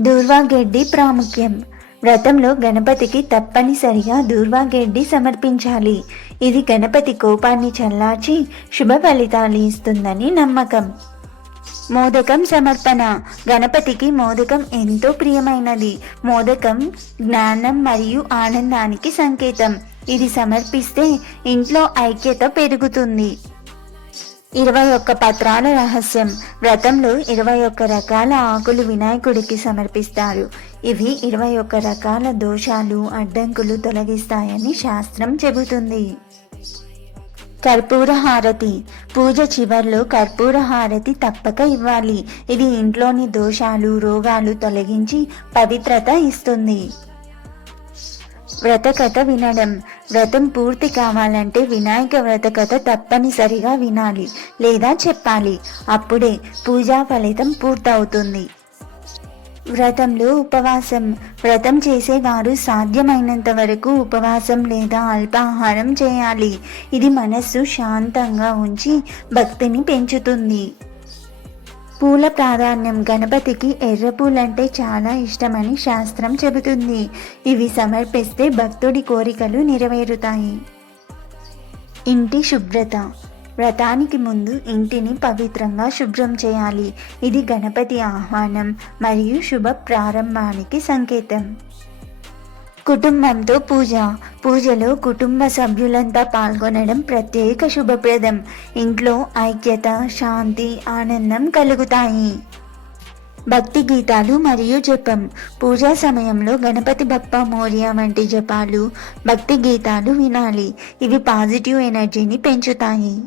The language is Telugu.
దూర్వాగెడ్డి ప్రాముఖ్యం. వ్రతంలో గణపతికి తప్పనిసరిగా దూర్వాగెడ్డి సమర్పించాలి. ఇది గణపతి కోపాన్ని చల్లార్చి శుభ ఫలితాలు ఇస్తుందని నమ్మకం. మోదకం సమర్పణ. గణపతికి మోదకం ఎంతో ప్రియమైనది. మోదకం జ్ఞానం మరియు ఆనందానికి సంకేతం. ఇది సమర్పిస్తే ఇంట్లో ఐక్యత పెరుగుతుంది. ఇరవై ఒక్క పత్రాల రహస్యం. వ్రతంలో ఇరవై ఒక్క రకాల ఆకులు వినాయకుడికి సమర్పిస్తారు. ఇవి ఇరవై ఒక్క రకాల దోషాలు అడ్డంకులు తొలగిస్తాయని శాస్త్రం చెబుతుంది. కర్పూర హారతి. పూజ చివర్లో కర్పూర హారతి తప్పక ఇవ్వాలి. ఇది ఇంట్లోని దోషాలు రోగాలు తొలగించి పవిత్రత ఇస్తుంది. వ్రతకథ వినడం. వ్రతం పూర్తి కావాలంటే వినాయక వ్రత కథ తప్పనిసరిగా వినాలి లేదా చెప్పాలి. అప్పుడే పూజా ఫలితం పూర్తవుతుంది. వ్రతంలో ఉపవాసం. వ్రతం చేసేవారు సాధ్యమైనంత వరకు ఉపవాసం లేదా అల్పాహారం చేయాలి. ఇది మనస్సు శాంతంగా ఉంచి భక్తిని పెంచుతుంది. పూల ప్రాధాన్యం గణపతికి ఎర్ర పూలంటే చాలా ఇష్టమని శాస్త్రం చెబుతుంది. ఇవి సమర్పిస్తే భక్తుడి కోరికలు నెరవేరుతాయి. ఇంటి శుభ్రత. వ్రతానికి ముందు ఇంటిని పవిత్రంగా శుభ్రం చేయాలి. ఇది గణపతి ఆహ్వానం మరియు శుభ ప్రారంభానికి సంకేతం. కుటుంబంతో పూజ. పూజలో కుటుంబ సభ్యులంతా పాల్గొనడం ప్రత్యేక శుభప్రదం. ఇంట్లో ఐక్యత శాంతి ఆనందం కలుగుతాయి. భక్తి గీతాలు మరియు జపం. పూజా సమయంలో గణపతి బప్ప మోర్య వంటి జపాలు భక్తి గీతాలు వినాలి. ఇవి పాజిటివ్ ఎనర్జీని పెంచుతాయి.